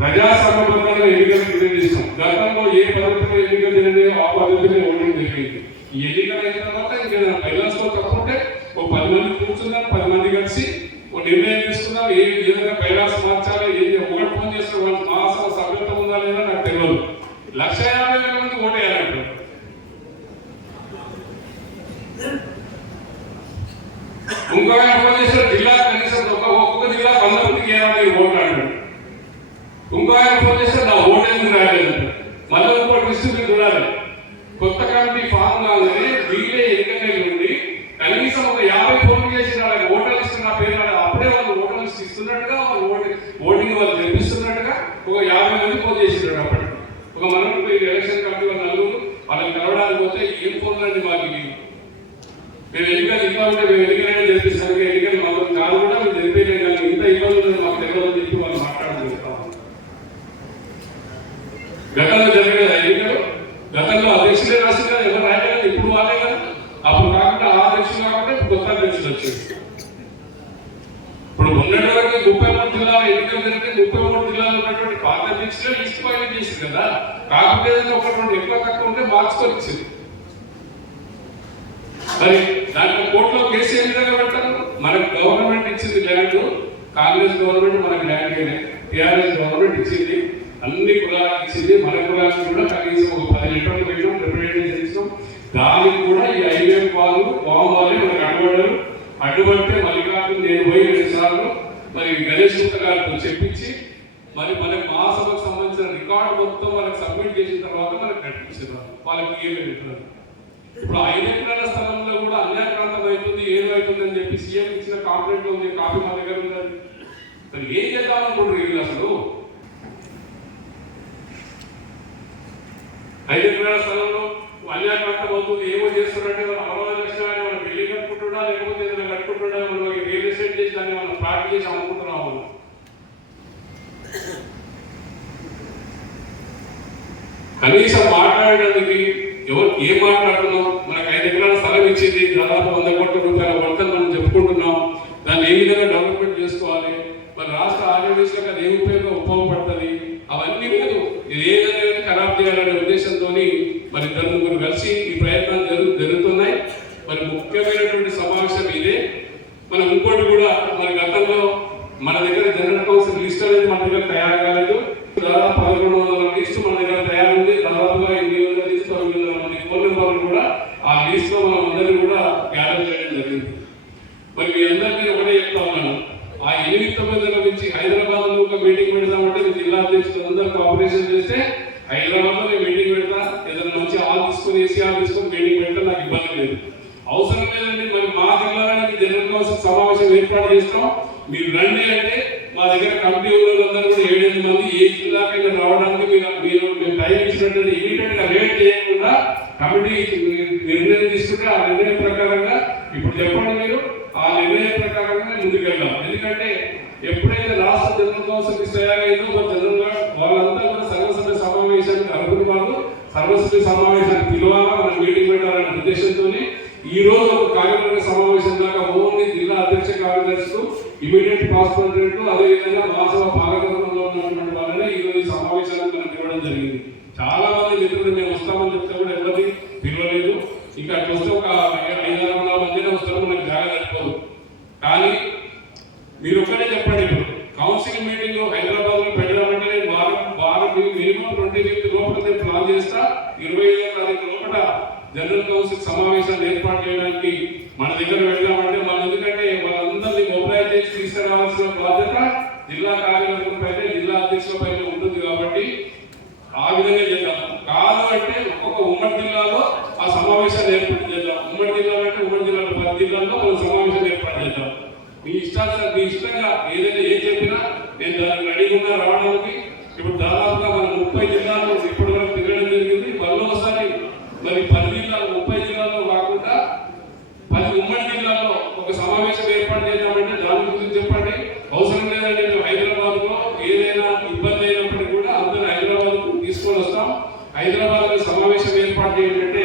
ప్రజాసమర్థంగా ఎన్నికలు డిక్లేర్ చేస్తాం. గతంలో ఏ పద్ధతిలో ఎన్నికలు జరిగినాయో ఆ పద్ధతిలో ఓటింగ్ జరిగింది. ఈ ఎన్నికలు అయిన తర్వాత ఇంకా ఫైనాన్స్ లో తప్పుంటే ఓ 10 మంది కూర్చున్నారు. 10 మంది కలిసి ఓ నిర్ణయం తీసుకున్నారు. ఏ విధంగా ఫైనాన్స్ మార్చాలి, ఒకటి ఫోన్ చేస్తే వాళ్ళ మహాసభ సభ్యత్వం ఉందా లేదా నాకు తెలియదు. 150,000 మంది ఓటేయాలంటారు. ఇంకో ఫోన్ చేస్తారు జిల్లా కనీసం ఒక్కొక్క జిల్లా 100 మందికి 50 ఓట్లు అంటారు. ఇంకో ఫోన్ చేస్తే నా ఓటు ఎందుకు రాలేదంటారు. మళ్ళీ ఇంకోటి విస్తృతి చూడాలి. కొత్త కమిటీ ఫామ్ కాగానే వీళ్ళే ఎన్నికలు ఉండి కనీసం ఒక 50 ఫోన్లు చేసిన వాళ్ళకి ఓటర్ లిస్ట్ నా పేరు అప్పుడే వాళ్ళు ఓటర్ లిస్ట్ ఇస్తున్నట్టుగా వాళ్ళు ఓటింగ్ వాళ్ళు జరిపిస్తున్నట్టుగా ఒక 50 మంది ఫోన్ చేసినారు. అప్పటికి ఒక మనం ఎలక్షన్ కమిటీ వాళ్ళ నలుగురు వాళ్ళని కలవడానికి పోతే ఏం ఫోన్లండి మాకు మేము ఎన్నికలు ఇంకా ఉంటే మేము ఎన్నికలైనా జరిపిస్తాను. ఎన్నికలు మాకు కాదు కూడా మేము జరిపేయలేదు. కానీ ఇంత ఇబ్బందులు మాకు తెలియదని చెప్పి వాళ్ళు మాట్లాడుకుంటాం. గతంలో జరిగిన ఎన్నికలు గతంలో అధ్యక్షులే రాసింది కదా, ఎవరు రాయలేదు. ఇప్పుడు వాళ్ళే కదా. అప్పుడు కాకుండా ఆ అధ్యక్షులు కాకుండా ఇప్పుడు కొత్త అధ్యక్షులు వచ్చారు. ఇప్పుడు మొన్నటి వరకు 33 జిల్లాలు ఎన్నికలు జరిగితే 33 జిల్లాలు ఉన్నటువంటి పాత అధ్యక్షులే లిస్ట్ ఫైనల్ చేసింది కదా. కాకపోతే ఒకటి 2 ఎక్కువ తక్కువ ఉంటే మార్చుకొని ఇచ్చింది. మరి దాంట్లో కోర్టులో కేసు ఏ విధంగా పెట్టారు? మనకు గవర్నమెంట్ ఇచ్చింది ల్యాండ్. కాంగ్రెస్ గవర్నమెంట్ మనకు ల్యాండ్ టీఆర్ఎస్ గవర్నమెంట్ ఇచ్చింది. అన్ని కులాలకు ఇచ్చింది. మన కులాలకు కూడా కనీసం ఒక 10 లీటర్లు పెట్టినాం, రిప్రజెంటేషన్ ఇచ్చినాం. దానికి కూడా ఈ ఐవీఎం వాళ్ళు వాళ్ళే మనకు అడ్డుపడ్డారు. అడ్డుపడితే మల్లికార్జున నేను పోయి 2 సార్లు మరి గణేష్ గుప్త గారితో చెప్పించి మరి మనకి మహాసభకు సంబంధించిన రికార్డు మొత్తం వాళ్ళకి సబ్మిట్ చేసిన తర్వాత మనకు నడిపించేదాం వాళ్ళకి ఏమి ఇప్పుడు 5 ఎకరాల స్థలంలో కూడా అన్యాక్రాంతం అవుతుంది ఏమవుతుంది అని చెప్పి సీఎం ఇచ్చిన కాంప్లైంట్ ఉంది, కాపీ మా దగ్గర ఉన్నది. మరి ఏం చేద్దామనుకుంటారు వీళ్ళు అసలు? 5 ఎకరాల స్థలంలో అన్యాక్రాంతం అవుతుంది, ఏమో చేస్తున్నారంటే వాళ్ళు అమరావతి లక్ష్యాన్ని మనం బిల్డింగ్ కట్టుకుంటున్నా లేకపోతే ఏదైనా కట్టుకుంటున్నా మనం రియల్ ఎస్టేట్ చేసి దాన్ని మనం ప్లాట్ చేసి అమ్ముకుంటున్నాము. కనీసం మాట్లాడడానికి ఎవరు ఏం మాట్లాడుతున్నాం? మనకు 5 ఎకరాల స్థలం ఇచ్చింది, దాదాపు 100 కోట్ల రూపాయల వర్తలు మనం చెప్పుకుంటున్నాం. దాన్ని ఏ విధంగా డెవలప్మెంట్ చేసుకోవాలి, మన రాష్ట్ర ఆర్గనైజేషన్ అది ఏ ఉపయోగపడుతుంది, అవన్నీ లేదు. ఇది ఏదైనా ఖరాబ్ చేయాలనే ఉద్దేశంతో మరి 2 కలిసి ఈ ప్రయత్నాలు జరుగుతున్నాయి. మరి ముఖ్యమైనటువంటి సమావేశం ఇదే. మనం ఇంకోటి కూడా మరి గతంలో మన దగ్గర జనరల్ కౌన్సిల్ లిస్ట్ అనేది మన దగ్గర తయారు కాలేదు. దాదాపు 1100 లిస్టు మన దగ్గర తయారుంది. దాదాపుగా 800 నుంచి 900 మంది ఫోన్ నెంబర్లు కూడా ఆ లిస్ట్ లో మనం అందరూ కూడా గ్యాదర్ చేయడం జరిగింది. మరి మీ అందరికీ ఒకటే చెప్తా ఉన్నాను, ఆ 8-9 నుంచి హైదరాబాద్ లో ఒక మీటింగ్ పెడతామంటే జిల్లా అధ్యక్షులు అందరూ కోఆపరేషన్ చేస్తే హైదరాబాద్ లో నేను మీటింగ్ పెడతా, ఏదైనా మంచి హాల్ తీసుకొని ఏసీ హాల్ తీసుకొని మీటింగ్ పెడతా, నాకు ఇబ్బంది లేదు. అవసరం లేదండి, మరి మా జిల్లాలో జనరల్ కౌన్సిల్ సమావేశం ఏర్పాటు చేస్తాం, మీరు రండి అంటే మా దగ్గర కమిటీ వాళ్ళందరూ కూడా 7-8 మంది ఏ జిల్లాకైనా రావడానికి మీరు టైం ఇచ్చినట్టు ఇమీడియట్ గా వెయిట్ చేయకుండా కమిటీ నిర్ణయం తీసుకుంటే ఆ నిర్ణయం ప్రకారంగా ఇప్పుడు చెప్పండి మీరు ఆ నిర్ణయం ప్రకారంగా ముందుకెళ్దాం. ఎందుకంటే ఎప్పుడైతే రాష్ట్ర జనరల్ కౌన్సిల్ తయారైందో వాళ్ళంతా కూడా సర్వసభ్య సమావేశానికి అర్హులు వాళ్ళు సర్వసభ్య సమావేశానికి పిలవాలా, మనం మీటింగ్ పెట్టాలనే ఉద్దేశంతో ఈ రోజు ఒక కార్యవర్గ సమావేశం దాకా ఓన్లీ జిల్లా అధ్యక్ష కార్యదర్శులు, ఇమీడియట్ పాస్పోర్ట్, అదేవిధంగా మహాసభ పాలకవర్గంలో ఉన్నటువంటి వాళ్ళని ఈ రోజు సమావేశానికి మనం పిలవడం జరిగింది. చాలా మంది మిత్రులు మేము వస్తామని చెప్తే కూడా ఎవరిని పిలవలేదు. ఇంకా అట్లా వస్తే ఒక 500 మందినే వస్తారు, మనకు జాగా సరిపోదు. కానీ మీరు ఒక్కటే చెప్పండి, ఇప్పుడు కౌన్సిల్ మీటింగ్ హైదరాబాద్ లో పెట్టాలంటే నేను వారం మినిమం 25 లోపల ప్లాన్ చేస్తా. 25వ తారీఖు లోపల జనరల్ కౌన్సిల్ సమావేశాన్ని ఏర్పాటు చేయడానికి మన దగ్గర వెళ్దామంటే మనం, ఎందుకంటే వాళ్ళందరినీ మొబైలైజ్ చేసి తీసుకురావాల్సిన బాధ్యత జిల్లా కార్యవర్గం పైన, జిల్లా అధ్యక్షుల పైన ఉంటుంది. కాబట్టి ఆ విధంగా చేద్దాం. కాదు అంటే ఒక్కొక్క ఉమ్మడి జిల్లాలో ఆ సమావేశాన్ని ఏర్పాటు చేద్దాం. ఉమ్మడి జిల్లా అంటే ఉమ్మడి జిల్లాలో 10 జిల్లాల్లో మనం సమావేశాన్ని ఏర్పాటు చేద్దాం. మీ ఇష్టంగా ఏదైనా ఏం చెప్పినా నేను దానికి రెడీగా ఉన్నా రావడానికి. ఇప్పుడు దాదాపుగా మనం 30 జిల్లాలు ఇప్పటి వరకు తిరగడం జరిగింది. మళ్ళీ మరి 10 జిల్లాలు 30 జిల్లాల్లో కాకుండా 10 ఉమ్మడి జిల్లాల్లో ఒక సమావేశం ఏర్పాటు చేద్దామంటే దాని గురించి చెప్పండి. అవసరం లేదంటే మేము హైదరాబాద్ లో ఏదైనా ఇబ్బంది అయినప్పటికీ కూడా అందరూ హైదరాబాద్ తీసుకొని వస్తాం. హైదరాబాద్ లో సమావేశం ఏర్పాటు చేయాలంటే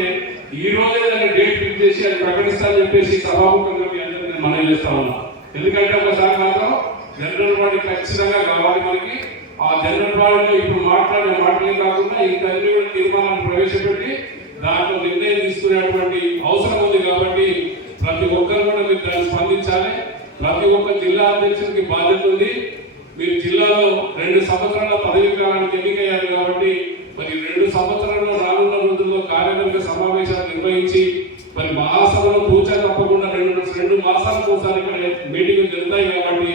ఈ రోజే దాన్ని డేట్ ఫిక్స్ చేసి అది ప్రకటిస్తానని చెప్పేసి సభాముఖంగా మీ అందరికీ మనం చేస్తా ఉన్నాం. ఎందుకంటే ఒకసారి మాత్రం జనరల్ బాడీ ఖచ్చితంగా కావాలి మనకి. ఆ జనరల్ బాడీలో ఇప్పుడు మాట్లాడే మాటలే కాకుండా ఇంకా అన్ని కూడా తీర్మానాలు ప్రవేశపెట్టి దాంట్లో నిర్ణయం తీసుకునేటువంటి అవసరం ఉంది. కాబట్టి ప్రతి ఒక్కరు కూడా మీరు దాన్ని స్పందించాలి. ప్రతి ఒక్క జిల్లా అధ్యక్షుడికి బాధ్యత ఉంది. మీరు జిల్లాలో 2 సంవత్సరాల పదవి కాలానికి ఎన్నికయ్యారు కాబట్టి మరి 2 సంవత్సరాల్లో రానున్న రోజుల్లో కార్యవర్గ సమావేశాలు నిర్వహించి మరి మహాసభలో పూజ తప్పకుండా 2 మాసాలకు ఒకసారి ఇక్కడ మీటింగ్లు జరుగుతాయి. కాబట్టి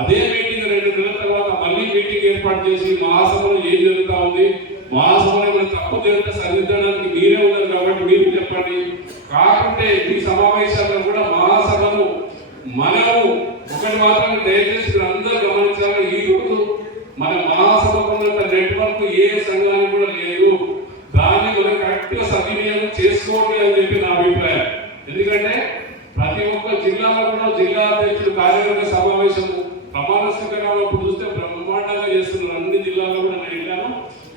అదే మీటింగ్ 2 నెలల తర్వాత మళ్ళీ మీటింగ్ ఏర్పాటు చేసి మహాసభలో ఏం జరుగుతా ఉంది, మహాసభలో మన తప్పు జరిగితే సరిదిద్దడానికి మీరే ఉన్నారు కాబట్టి మీరు చెప్పండి. కాకుంటే ఈ సమావేశాల్లో కూడా మహాసభలు మనము ఒకటి మాత్రం దయచేసి అందరూ గమనించాలి, ఈ రోజు మన మహాసభకు ఉన్నంత నెట్వర్క్ ఏ సంఘానికి కూడా లేదు. దాన్ని మనం కరెక్ట్ గా సద్వినియోగం చేసుకోండి అని చెప్పి నా అభిప్రాయం. ఎందుకంటే ప్రతి ఒక్క జిల్లాలో కూడా జిల్లా అధ్యక్షులు కార్యవర్గ సమావేశం ప్రమాణ స్వీకారాలు ఇప్పుడు చూస్తే బ్రహ్మాండంగా చేస్తున్నారు. అన్ని జిల్లాల్లో కూడా నేను వెళ్ళాను.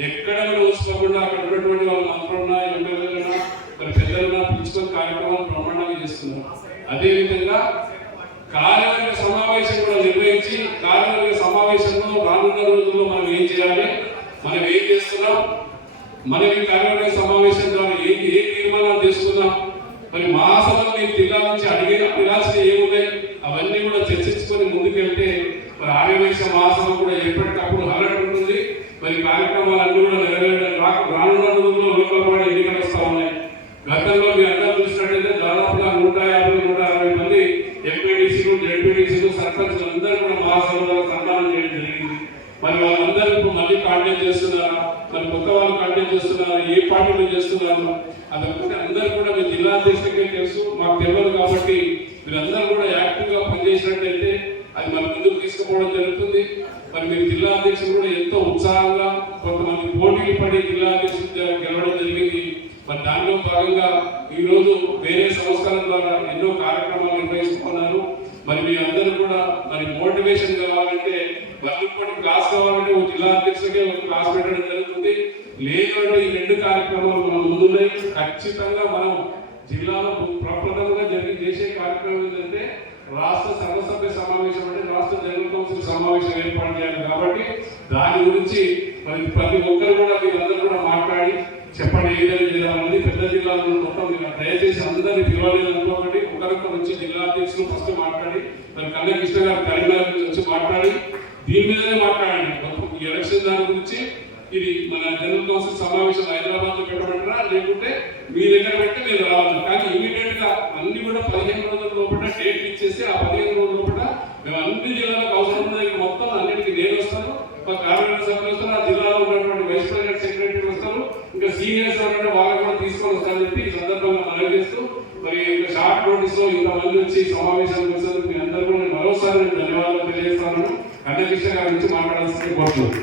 ఎక్కడ కూడా చూసుకోకుండా అక్కడ ఉన్నటువంటి వాళ్ళు మంత్రులున్నా, ఎమ్మెల్యేలున్నా, మరి పెద్దలున్నా పిలుచుకొని కార్యక్రమాలు బ్రహ్మాండంగా చేస్తున్నారు. అదేవిధంగా కార్యవర్గ సమావేశం కూడా నిర్వహించి కార్యవర్గ సమావేశంలో రానున్న రోజుల్లో మనం ఏం చేయాలి, మనం ఏం చేస్తున్నాం, మనం ఈ కార్యవర్గ సమావేశం ద్వారా ఏ తీర్మానాలు తీసుకున్నాం, మరి మహాసభలో మీరు జిల్లా నుంచి అడిగాల్సిన ఏమున్నాయి అవన్నీ కూడా చర్చించుకొని ముందుకెళ్తే మరి ఆర్యవేశ మహాసభ కూడా ఎప్పటికప్పుడు అలర్ట్ ఉంటుంది. మరి కార్యక్రమాలన్నీ కూడా నెరవేరడానికి రానున్న రోజుల్లో లోకల్ ఎన్నికలు వస్తా ఉన్నాయి. గతంలో మీ అందరూ చూసినట్టయితే దాదాపుగా 150-160 మంది కంటెస్ట్ చేస్తున్నారా, మరి కొత్త వాళ్ళు కంటెస్ట్ చేస్తున్నారా, ఏ పార్టీలో చేస్తున్నారు అదొకటి అందరూ కూడా మీ జిల్లా అధ్యక్షులకే తెలుసు, మాకు తెలియదు. కాబట్టి మీరందరూ కూడా యాక్టివ్ గా పనిచేసినట్టయితే అది మన ముందుకు తీసుకుపోవడం జరుగుతుంది. మరి మీరు జిల్లా అధ్యక్షులు కూడా ఎంతో ఉత్సాహంగా కొంతమంది పోటీలు పడి జిల్లా అధ్యక్షులు గెలవడం జరిగింది. మరి దానిలో భాగంగా ఈ రోజు వేరే సంస్కరణ ద్వారా ఎన్నో కార్యక్రమాలు నిర్వహిస్తున్నారు. మరి మీ అందరూ కూడా మరి మోటివేషన్ కావాలంటే వల్లిపూడి క్లాస్ కావాలంటే ఒక జిల్లా అధ్యక్షులకే ఒక క్లాస్ పెట్టడం జరుగుతుంది. లేదంటే ఈ రెండు కార్యక్రమాలు మన ముందున్నాయి. ఖచ్చితంగా మనం జిల్లాలో ప్రప్రథమంగా చేసే కార్యక్రమం ఏంటంటే రాష్ట్ర సర్వసభ్య సమావేశం, అంటే రాష్ట్ర జనరల్ కౌన్సిల్ సమావేశం ఏర్పాటు చేయాలి. కాబట్టి దాని గురించి మరి ప్రతి ఒక్కరు కూడా మీరందరూ కూడా మాట్లాడి చెప్పండి ఏ విధంగా చేయాలన్నది. పెద్ద జిల్లాలో మొత్తం మీరు దయచేసి అందరినీ పిలవలేదు అనుకోకండి. ఒకరికొకరు వచ్చి జిల్లా అధ్యక్షులు ఫస్ట్ మాట్లాడి, మరి కృష్ణ గారు కరీంనగర్ నుంచి మాట్లాడి దీని మీదనే మాట్లాడండి. ఈ ఎలక్షన్ దాని గురించి ఇది మన జనరల్ కౌన్సిల్ సమావేశం హైదరాబాద్ లో పెట్టమంటారా, లేకుంటే మీ దగ్గర పెట్టి మీరు రావాలి. కానీ ఇమీడియట్ గా అన్ని కూడా 15 రోజుల లోపల డేట్ ఇచ్చేసి ఆ 15 రోజుల లోపల మేము అన్ని జిల్లాలకు అవసరం ఉన్న దగ్గర మొత్తం అన్నింటికి నేను వస్తాను, ఒక కార్యవర్గ సభ్యులు వస్తారు, ఆ జిల్లాలో ఉన్నటువంటి వైస్ ప్రెసిడెంట్ సెక్రటరీ వస్తారు, ఇంకా సీనియర్స్ ఎవరైనా వాళ్ళని కూడా తీసుకొని వస్తారని చెప్పి ఈ సందర్భంగా మనవి చేస్తూ, మరి షార్ట్ నోటీస్ లో ఇంతమంది వచ్చి సమావేశానికి వస్తారు. మీ అందరూ కూడా మరోసారి ధన్యవాదాలు తెలియజేస్తాను. కృష్ణ గారి నుంచి మాట్లాడాల్సింది కోరుతున్నాను.